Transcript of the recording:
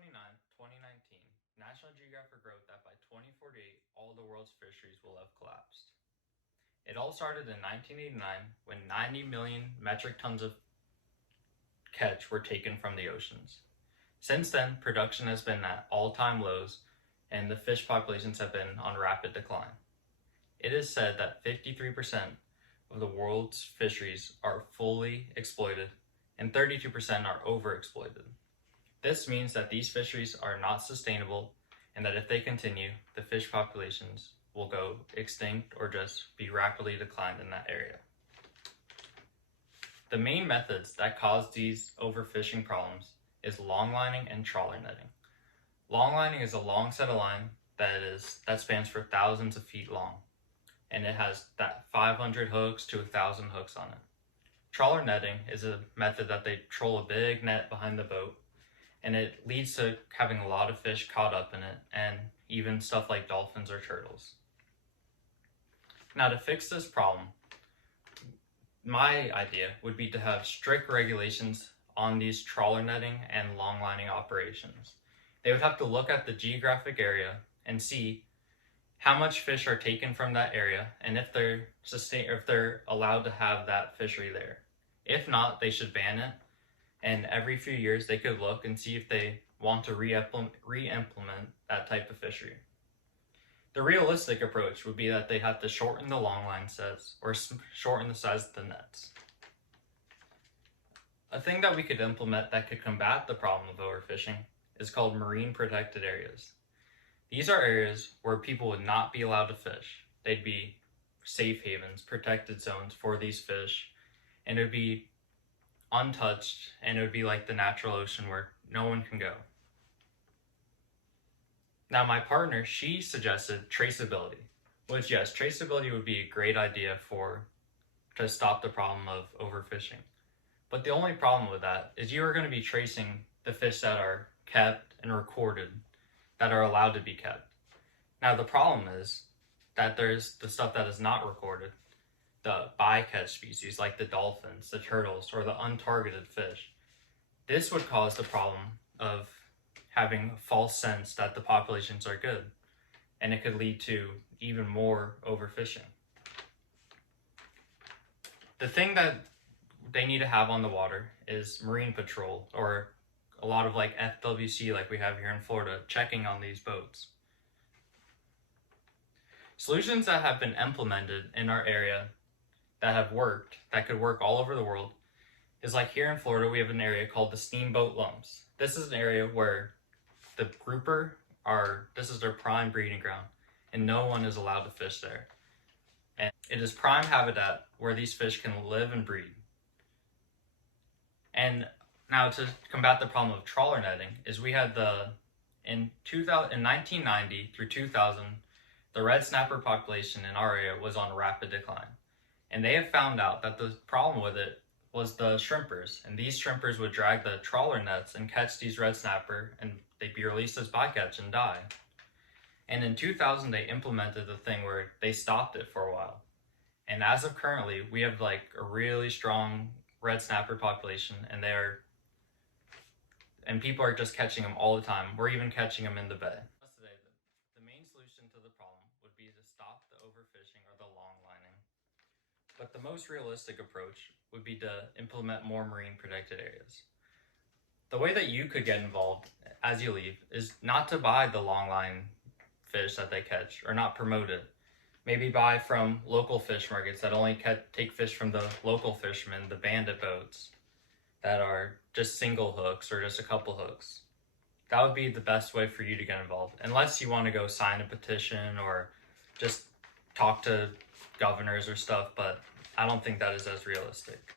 29th, 2019, National Geographic wrote that by 2048, all the world's fisheries will have collapsed. It all started in 1989 when 90 million metric tons of catch were taken from the oceans. Since then, production has been at all-time lows and the fish populations have been on rapid decline. It is said that 53% of the world's fisheries are fully exploited and 32% are overexploited. This means that these fisheries are not sustainable and that if they continue, the fish populations will go extinct or just be rapidly declined in that area. The main methods that cause these overfishing problems is longlining and trawler netting. Longlining is a long set of line that spans for thousands of feet long, and it has that 500 hooks to 1,000 hooks on it. Trawler netting is a method that they troll a big net behind the boat, and it leads to having a lot of fish caught up in it, and even stuff like dolphins or turtles. Now, to fix this problem, my idea would be to have strict regulations on these trawler netting and longlining operations. They would have to look at the geographic area and see how much fish are taken from that area and if they're allowed to have that fishery there. If not, they should ban it, and every few years they could look and see if they want to re-implement that type of fishery. The realistic approach would be that they have to shorten the longline sets or shorten the size of the nets. A thing that we could implement that could combat the problem of overfishing is called marine protected areas. These are areas where people would not be allowed to fish. They'd be safe havens, protected zones for these fish, and it would be untouched, and it would be like the natural ocean where no one can go. Now, my partner, she suggested traceability, which, yes, traceability would be a great idea to stop the problem of overfishing. But the only problem with that is you are going to be tracing the fish that are kept and recorded that are allowed to be kept. Now, the problem is that there's the stuff that is not recorded, the bycatch species like the dolphins, the turtles, or the untargeted fish. This would cause the problem of having a false sense that the populations are good, and it could lead to even more overfishing. The thing that they need to have on the water is marine patrol, or a lot of like FWC like we have here in Florida, checking on these boats. Solutions that have been implemented in our area that have worked, that could work all over the world, is like here in Florida, we have an area called the Steamboat Lumps. This is an area where the grouper this is their prime breeding ground, and no one is allowed to fish there. And it is prime habitat where these fish can live and breed. And now to combat the problem of trawler netting is we had in 1990 through 2000, the red snapper population in our area was on rapid decline. And they have found out that the problem with it was the shrimpers, and these shrimpers would drag the trawler nets and catch these red snapper, and they'd be released as bycatch and die. And in 2000, they implemented the thing where they stopped it for a while. And as of currently, we have like a really strong red snapper population, and people are just catching them all the time. We're even catching them in the bay. Today, the main solution to the problem would be to stop the overfishing or the longlining. But the most realistic approach would be to implement more marine protected areas. The way that you could get involved as you leave is not to buy the longline fish that they catch or not promote it. Maybe buy from local fish markets that only take fish from the local fishermen, the bandit boats that are just single hooks or just a couple hooks. That would be the best way for you to get involved, unless you want to go sign a petition or just talk to governors or stuff, but I don't think that is as realistic.